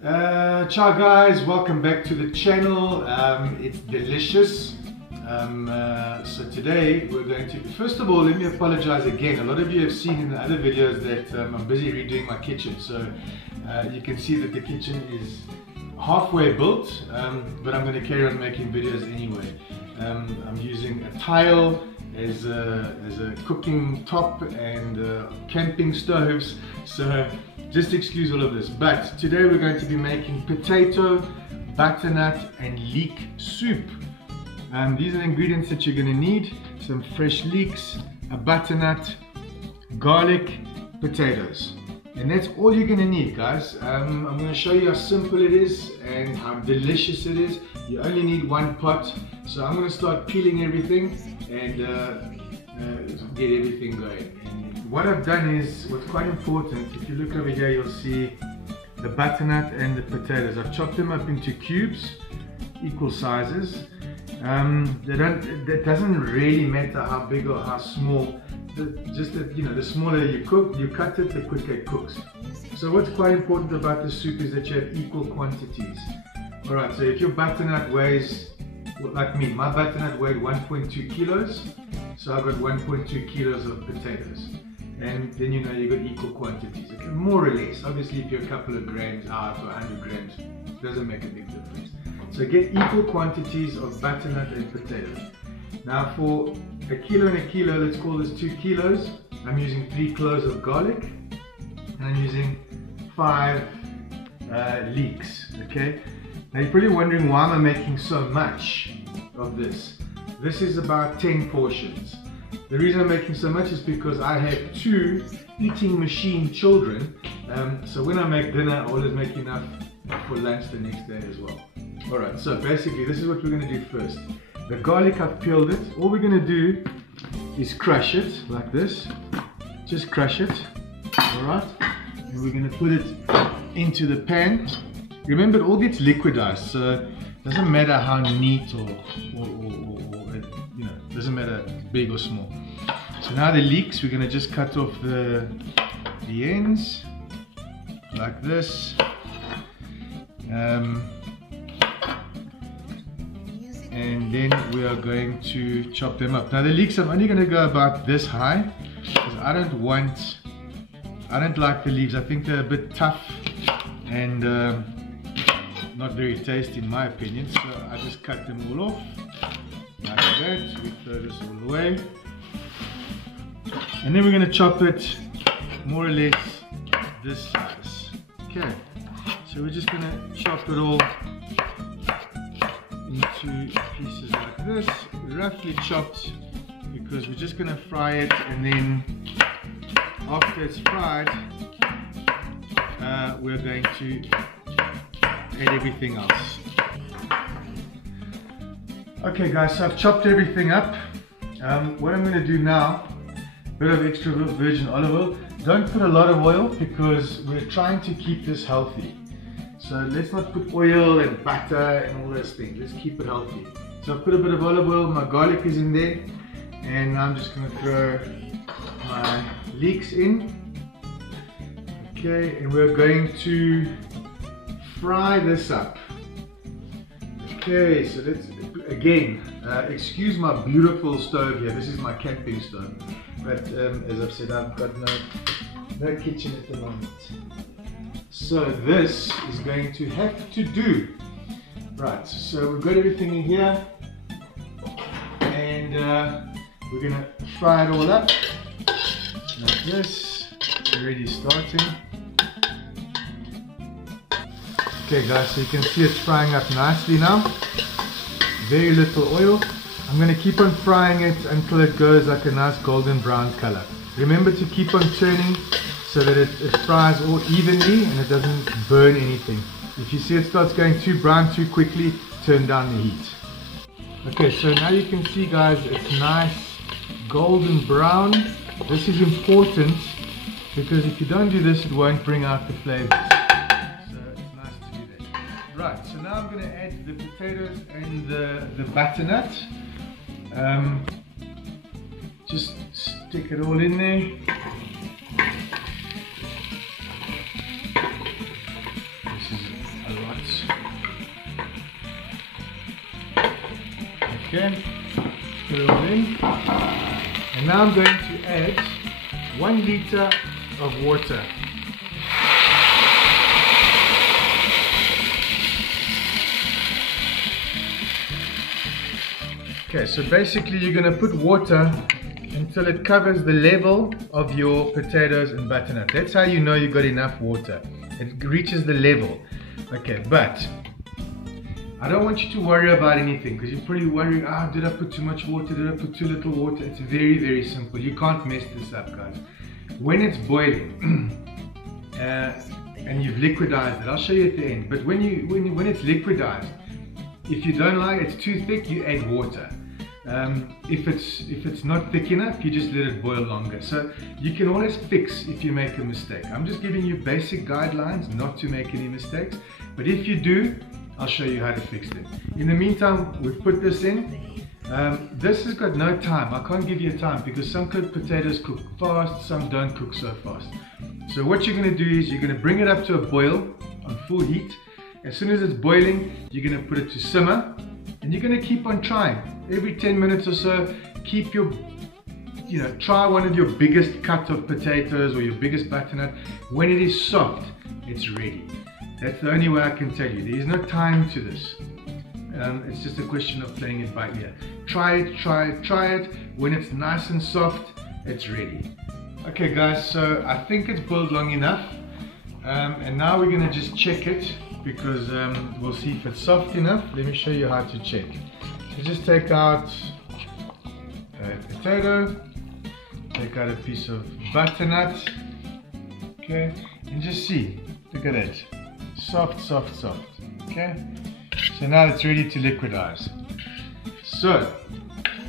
Ciao guys, welcome back to the channel. It's delicious. So today we're going to, first of all, let me apologize again. A lot of you have seen in the other videos that I'm busy redoing my kitchen. So you can see that the kitchen is halfway built, but I'm going to carry on making videos anyway. I'm using a tile as a cooking top and camping stoves. So just excuse all of this. But today we're going to be making potato, butternut and leek soup. These are the ingredients that you're going to need: some fresh leeks, a butternut, garlic, potatoes. And that's all you're going to need, guys. I'm going to show you how simple it is and how delicious it is. You only need one pot. So I'm going to start peeling everything and get everything going. And what I've done is, what's quite important, if you look over here, you'll see the butternut and the potatoes. I've chopped them up into cubes, equal sizes. That doesn't really matter how big or how small. Just that, you know, the smaller you cut it, the quicker it cooks. So what's quite important about the soup is that you have equal quantities. Alright, so if your butternut weighs, like me, my butternut weighed 1.2 kilos, so I've got 1.2 kilos of potatoes. And then you know you've got equal quantities, okay? More or less. Obviously if you're a couple of grams out or 100 grams, it doesn't make a big difference. So get equal quantities of butternut and potatoes. Now for a kilo and a kilo, let's call this 2 kilos. I'm using 3 cloves of garlic and I'm using 5 leeks, okay? Now you're probably wondering, why am I making so much of this? This is about 10 portions. The reason I'm making so much is because I have 2 eating machine children. So when I make dinner, I always make enough for lunch the next day as well. Alright, so basically this is what we're going to do first. The garlic, I've peeled it. All we're going to do is crush it like this. Just crush it. Alright, and we're going to put it into the pan. Remember, it all gets liquidized, so it doesn't matter how neat or you know, it doesn't matter big or small. So now the leeks, we're going to just cut off the ends like this. And then we are going to chop them up. Now the leeks, I'm only going to go about this high because I don't like the leaves. I think they're a bit tough and not very tasty in my opinion. So I just cut them all off like that. We throw this all away. And then we're going to chop it more or less this size. Okay, so we're just going to chop it all into pieces like this, roughly chopped, because we're just going to fry it, and then after it's fried we're going to add everything else. Okay guys, so I've chopped everything up. What I'm going to do now, a bit of extra virgin olive oil. Don't put a lot of oil because we're trying to keep this healthy. So let's not put oil and butter and all those things. Let's keep it healthy. So I've put a bit of olive oil, my garlic is in there, and I'm just going to throw my leeks in. Okay, and we're going to fry this up. Okay, so let's, again, excuse my beautiful stove here. This is my camping stove. But as I've said, I've got no kitchen at the moment. So this is going to have to do. Right, so we've got everything in here, and we're going to fry it all up like this. Already starting. Okay guys, so you can see it's frying up nicely now. Very little oil. I'm going to keep on frying it until it goes like a nice golden brown color. Remember to keep on turning so that it fries all evenly and it doesn't burn anything. If you see it starts going too brown too quickly, turn down the heat. Okay, so now you can see guys, it's nice golden brown. This is important because if you don't do this, it won't bring out the flavors. So it's nice to do that. Right, so now I'm going to add the potatoes and the butternut. Just stick it all in there. Okay, put it all in. And now I'm going to add 1 liter of water. Okay, so basically you're going to put water until it covers the level of your potatoes and butternut. That's how you know you got enough water. It reaches the level. Okay, but I don't want you to worry about anything, because you're probably worrying, did I put too much water? Did I put too little water? It's very, very simple. You can't mess this up, guys. When it's boiling and you've liquidized it, I'll show you at the end, but when it's liquidized, if you don't like it's too thick, you add water. If it's not thick enough, you just let it boil longer. So you can always fix if you make a mistake. I'm just giving you basic guidelines not to make any mistakes, but if you do, I'll show you how to fix them. In the meantime, we've put this in. This has got no time. I can't give you a time because some cooked potatoes cook fast, some don't cook so fast. So what you're going to do is you're going to bring it up to a boil on full heat. As soon as it's boiling, you're going to put it to simmer, and you're going to keep on trying. Every 10 minutes or so, keep your, try one of your biggest cut of potatoes or your biggest butternut. When it is soft, it's ready. That's the only way I can tell you. There is no time to this. It's just a question of playing it by ear. Try it, try it, try it. When it's nice and soft, it's ready. Okay guys, so I think it's boiled long enough. And now we're going to just check it, because we'll see if it's soft enough. Let me show you how to check. So just take out a potato, take out a piece of butternut, okay, and just see. Look at that. Soft, soft, soft. Okay, so now it's ready to liquidize. So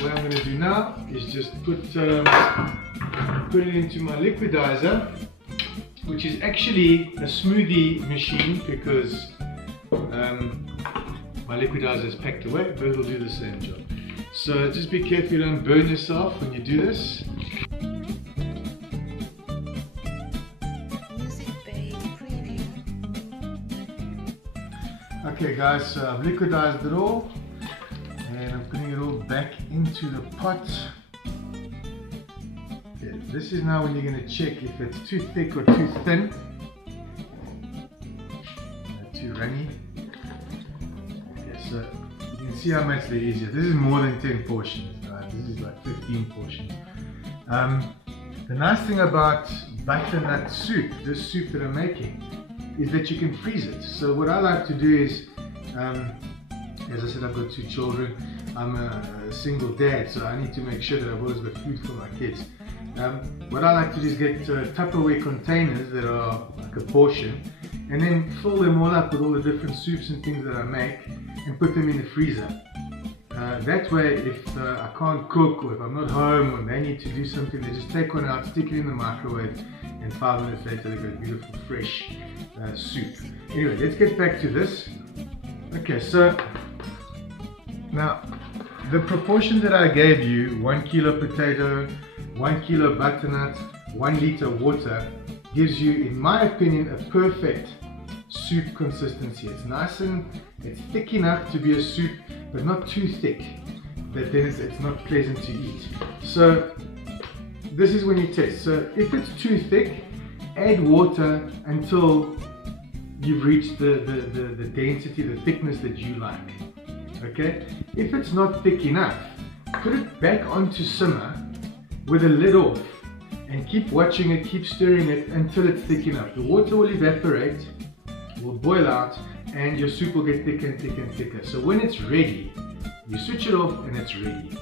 what I'm going to do now is just put it into my liquidizer, which is actually a smoothie machine, because my liquidizer is packed away, but it'll do the same job. So just be careful you don't burn yourself when you do this. Okay guys, so I've liquidized it all, and I'm putting it all back into the pot. Okay, this is now when you're going to check if it's too thick or too thin, too runny. Okay, so you can see how much there is here. This is more than 10 portions, right? This is like 15 portions. The nice thing about butternut soup, this soup that I'm making, is that you can freeze it. So what I like to do is, as I said, I've got 2 children. I'm a single dad, so I need to make sure that I've always got food for my kids. What I like to do is get Tupperware containers that are like a portion, and then fill them all up with all the different soups and things that I make, and put them in the freezer. That way, if I can't cook, or if I'm not home, or they need to do something, they just take one out, stick it in the microwave, and 5 minutes later they've got beautiful fresh soup. Anyway, let's get back to this. Okay, so now the proportion that I gave you, 1 kilo potato, 1 kilo butternut, 1 liter water, gives you, in my opinion, a perfect soup consistency. It's nice and it's thick enough to be a soup, but not too thick that then it's not pleasant to eat. So this is when you test. So if it's too thick, add water until you've reached the density, the thickness that you like. Okay? If it's not thick enough, put it back onto simmer with the lid off, and keep watching it, keep stirring it until it's thick enough. The water will evaporate, will boil out, and your soup will get thicker and thicker and thicker. So when it's ready, you switch it off and it's ready.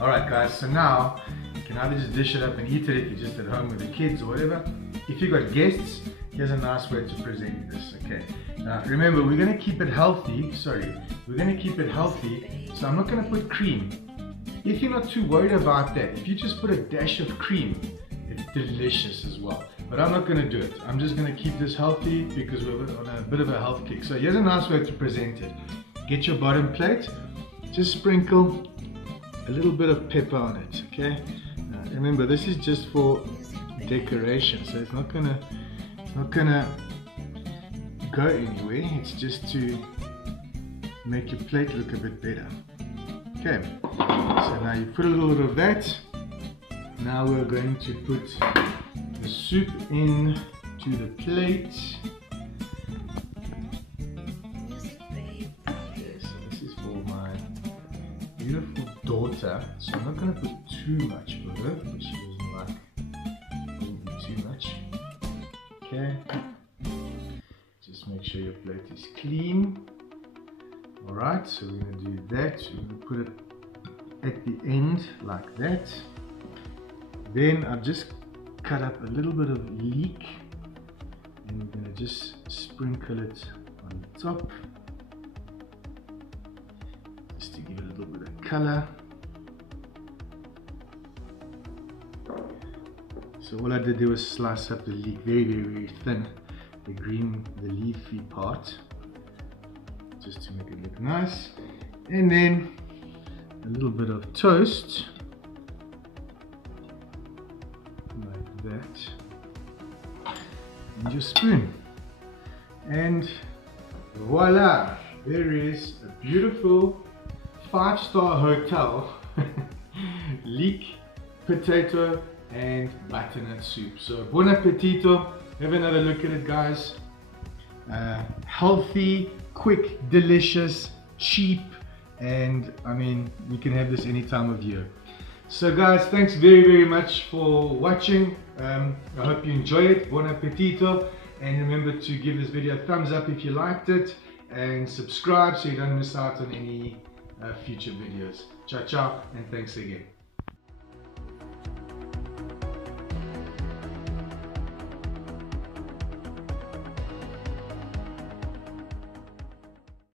Alright guys, so now you can either just dish it up and eat it if you're just at home with the kids or whatever. If you've got guests, here's a nice way to present this. Okay, now remember, we're going to keep it healthy. We're going to keep it healthy, so I'm not going to put cream. If you're not too worried about that, if you just put a dash of cream, it's delicious as well. But I'm not going to do it. I'm just going to keep this healthy because we're on a bit of a health kick. So here's a nice way to present it. Get your bottom plate, just sprinkle a little bit of pepper on it. Okay, now, remember, this is just for decoration, so it's not gonna go anywhere. It's just to make your plate look a bit better. Okay, so now you put a little bit of that. Now we're going to put the soup in to the plate. Okay, so this is for my beautiful daughter. So I'm not going to put too much for her, but she doesn't like too much. Okay, just make sure your plate is clean. Alright, so we're going to do that. We're going to put it at the end like that. Then I've just cut up a little bit of leek and we're going to just sprinkle it on the top just to give it a little bit of color. So all I did there was slice up the leek very, very, very thin, the green, the leafy part, just to make it look nice. And then a little bit of toast like that, and your spoon, and voila, there is a beautiful 5-star hotel leek, potato and butternut soup. So buon appetito. Have another look at it, guys. Healthy, quick, delicious, cheap, and I mean, you can have this any time of year. So guys, thanks very, very much for watching. I hope you enjoy it. Buon appetito, and remember to give this video a thumbs up if you liked it, and subscribe so you don't miss out on any future videos. Ciao, ciao, and thanks again.